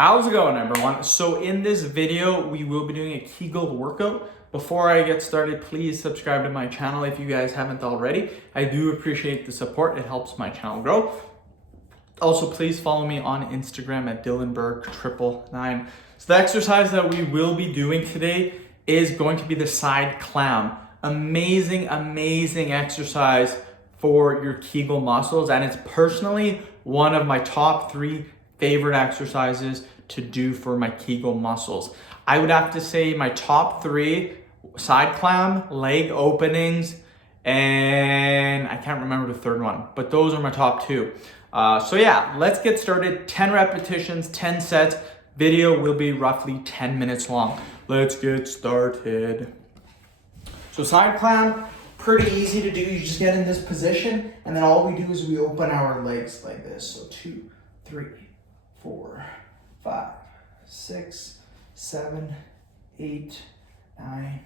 How's it going, everyone? So in this video, we will be doing a Kegel workout. Before I get started, please subscribe to my channel if you guys haven't already. I do appreciate the support. It helps my channel grow. Also, please follow me on Instagram at Dylanberg999. So the exercise that we will be doing today is going to be the side clam. Amazing, amazing exercise for your Kegel muscles. And it's personally one of my top 3 favorite exercises to do for my Kegel muscles. I would have to say my top 3: side clam, leg openings, and I can't remember the third one, but those are my top 2. So yeah, let's get started. 10 repetitions, 10 sets. Video will be roughly 10 minutes long. Let's get started. So side clam, pretty easy to do. You just get in this position, and then all we do is we open our legs like this. So 2, 3, 4, 5, 6, 7, 8, 9,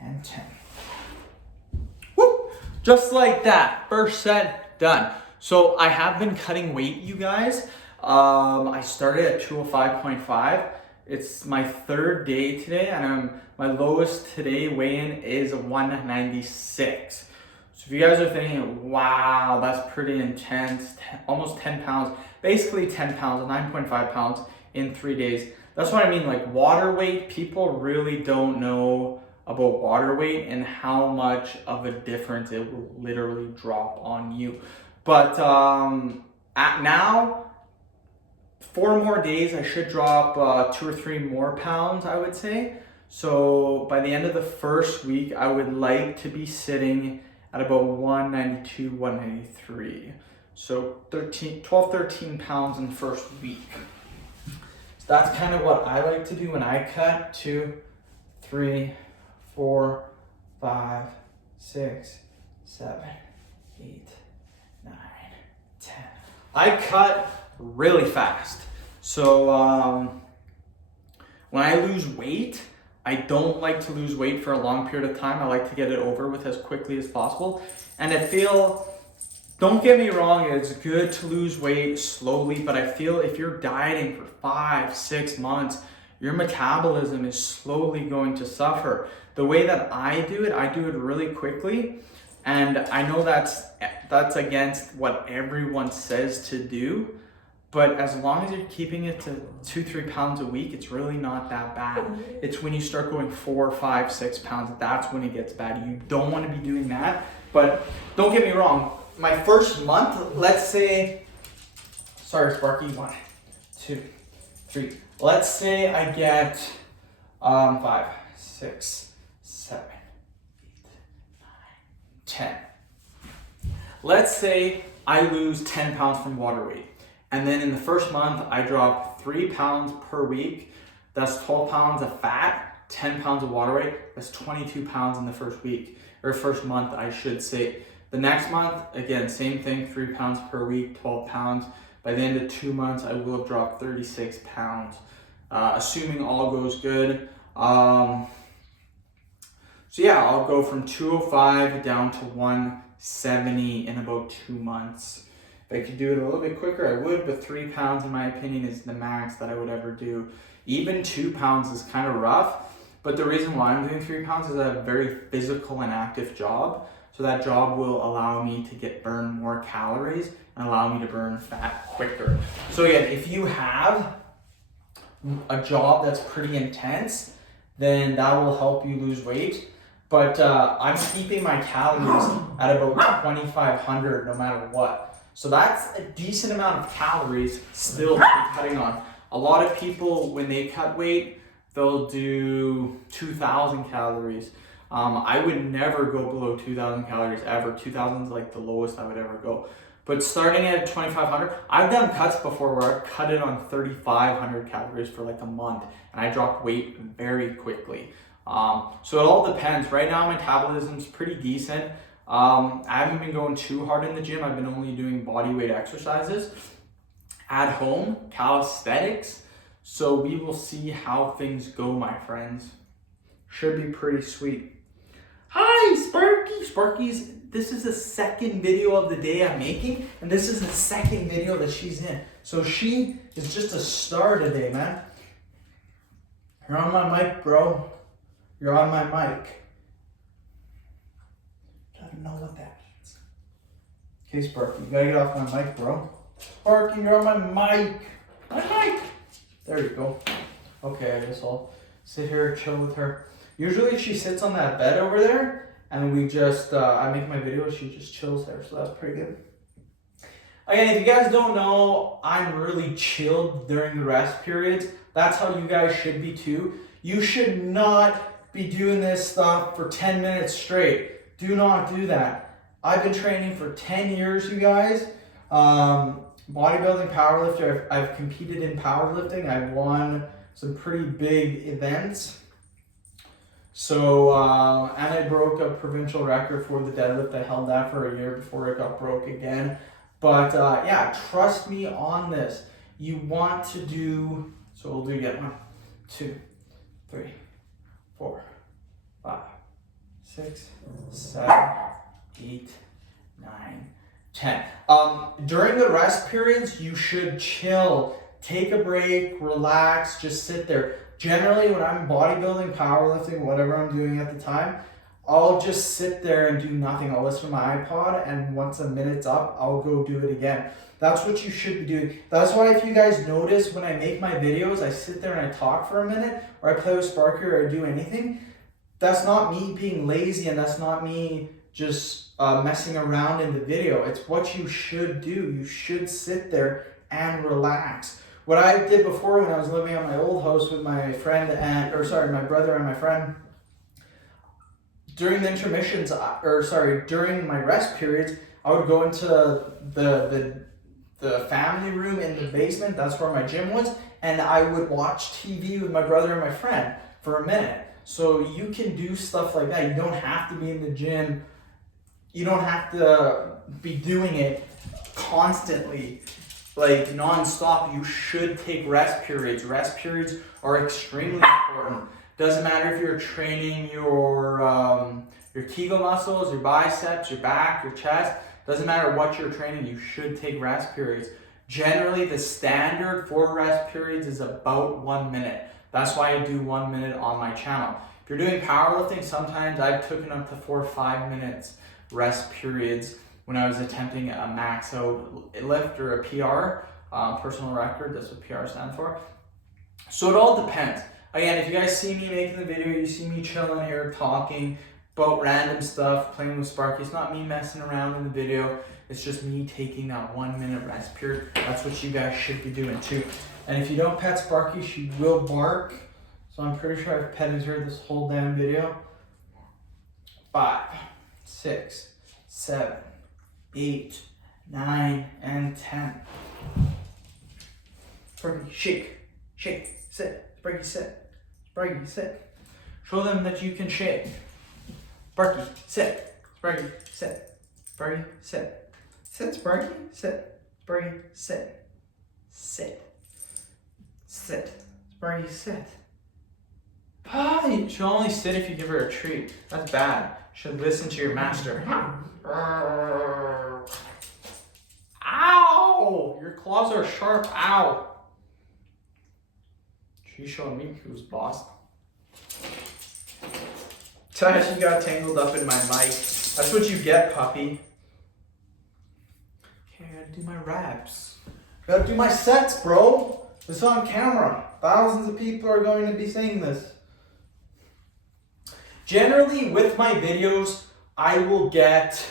and 10. Woo! Just like that. First set done. So I have been cutting weight, you guys. I started at 205.5. It's my 3rd day today, and my lowest today weigh-in is 196. So if you guys are thinking, wow, that's pretty intense, almost 10 pounds, basically 10 pounds, 9.5 pounds in 3 days. That's what I mean, like water weight. People really don't know about water weight and how much of a difference it will literally drop on you. But now, 4 more days, I should drop 2 or 3 more pounds, I would say. So by the end of the first week, I would like to be sitting at about 192, 193. So 12, 13 pounds in the first week. So that's kind of what I like to do when I cut. 2, 3, 4, 5, 6, 7, 8, 9, 10. I cut really fast. So when I lose weight, I don't like to lose weight for a long period of time. I like to get it over with as quickly as possible. And I feel, don't get me wrong, it's good to lose weight slowly, but I feel if you're dieting for 5, 6 months, your metabolism is slowly going to suffer. The way that I do it really quickly. And I know that's against what everyone says to do. But as long as you're keeping it to 2, 3 pounds a week, it's really not that bad. It's when you start going 4, 5, 6 pounds, that's when it gets bad. You don't want to be doing that. But don't get me wrong, my first month, let's say, sorry Sparky, 1, 2, 3. Let's say I get 5, 6, 7, 8, 9, 10. Let's say I lose 10 pounds from water weight. And then in the first month, I drop 3 pounds per week. That's 12 pounds of fat, 10 pounds of water weight. That's 22 pounds in the first week, or first month, I should say. The next month, again, same thing, 3 pounds per week, 12 pounds. By the end of 2 months, I will have dropped 36 pounds, assuming all goes good. So yeah, I'll go from 205 down to 170 in about 2 months. If I could do it a little bit quicker, I would, but 3 pounds, in my opinion, is the max that I would ever do. Even 2 pounds is kind of rough, but the reason why I'm doing 3 pounds is I have a very physical and active job. So that job will allow me to burn more calories and allow me to burn fat quicker. So again, if you have a job that's pretty intense, then that will help you lose weight. But I'm keeping my calories at about 2,500 no matter what. So that's a decent amount of calories still to be cutting on. A lot of people, when they cut weight, they'll do 2,000 calories. I would never go below 2,000 calories ever. 2,000 is like the lowest I would ever go. But starting at 2,500, I've done cuts before where I've cut it on 3,500 calories for like a month, and I dropped weight very quickly. So it all depends. Right now, my metabolism's pretty decent. I haven't been going too hard in the gym. I've been only doing body weight exercises at home, calisthenics. So we will see how things go, my friends. Should be pretty sweet. Hi, Sparky. Sparky's, this is the second video of the day I'm making, and this is the second video that she's in. So she is just a star today, man. You're on my mic, bro. You're on my mic. I don't know what that means. Okay, Sparky, you gotta get off my mic, bro. Sparky, you're on my mic. My mic. There you go. Okay, I guess I'll sit here, chill with her. Usually she sits on that bed over there, and we just, I make my videos, she just chills there, so that's pretty good. Again, if you guys don't know, I'm really chilled during the rest periods. That's how you guys should be too. You should not be doing this stuff for 10 minutes straight. Do not do that. I've been training for 10 years, you guys. Bodybuilding, powerlifter, I've competed in powerlifting. I've won some pretty big events. So, and I broke a provincial record for the deadlift. I held that for a year before it got broke again. But yeah, trust me on this. You want to do, so we'll do again. 1, 2, 3, 4, 5, 6, 7, 8, 9, 10. During the rest periods, you should chill. Take a break, relax, just sit there. Generally, when I'm bodybuilding, powerlifting, whatever I'm doing at the time, I'll just sit there and do nothing. I'll listen to my iPod, and once a minute's up, I'll go do it again. That's what you should be doing. That's why if you guys notice when I make my videos, I sit there and I talk for a minute, or I play with Sparky, or I do anything. That's not me being lazy, and that's not me just messing around in the video. It's what you should do. You should sit there and relax. What I did before when I was living at my old house with my friend and, my brother and my friend, during the intermissions, during my rest periods, I would go into the family room in the basement. That's where my gym was, and I would watch TV with my brother and my friend for a minute. So you can do stuff like that. You don't have to be in the gym. You don't have to be doing it constantly, like non-stop. You should take rest periods. Rest periods are extremely important. Doesn't matter if you're training your kegel muscles, your biceps, your back, your chest. Doesn't matter what you're training, you should take rest periods. Generally, the standard for rest periods is about 1 minute. That's why I do 1 minute on my channel. If you're doing powerlifting, sometimes I've taken up to 4 or 5 minutes rest periods when I was attempting a max out lift or a PR, personal record. That's what PR stands for. So it all depends. Again, if you guys see me making the video, you see me chilling here, talking about random stuff, playing with Sparky. It's not me messing around in the video. It's just me taking that 1 minute rest period. That's what you guys should be doing too. And if you don't pet Sparky, she will bark. So I'm pretty sure I've petted her this whole damn video. 5, 6, 7, 8, 9, and 10. Sparky, shake, shake, sit. Sparky, sit. Sparky, sit. Show them that you can shake. Sparky, sit. Sparky, sit. Sparky, sit. Sit, Sparky, sit. Sparky, sit. Sit. Sit. Sparky, sit. She'll only sit if you give her a treat. That's bad. Should listen to your master. Ow! Your claws are sharp. Ow! She's showing me who's boss. Sorry, she got tangled up in my mic. That's what you get, puppy. Okay, I gotta do my reps. I gotta do my sets, bro. This is on camera. Thousands of people are going to be seeing this. Generally, with my videos, I will get,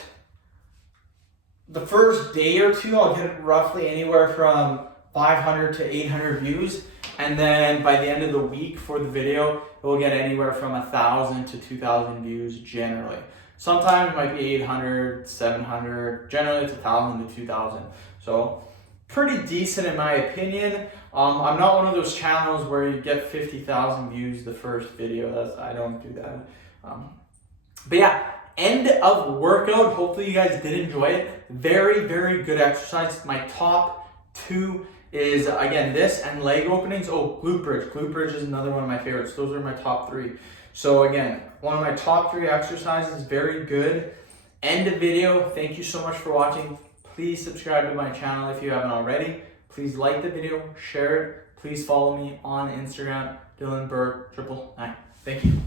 the first day or two, I'll get roughly anywhere from 500 to 800 views. And then by the end of the week for the video, it will get anywhere from 1,000 to 2,000 views generally. Sometimes it might be 800, 700, generally it's 1,000 to 2,000. So pretty decent in my opinion. I'm not one of those channels where you get 50,000 views the first video. I don't do that. But yeah, end of workout. Hopefully you guys did enjoy it. Very, very good exercise. My top 2 is, again, this and leg openings. Oh, glute bridge. Glute bridge is another one of my favorites. Those are my top 3. So again, one of my top 3 exercises, very good. End of video. Thank you so much for watching. Please subscribe to my channel if you haven't already. Please like the video, share it. Please follow me on Instagram, Dylan Burr 999. Thank you.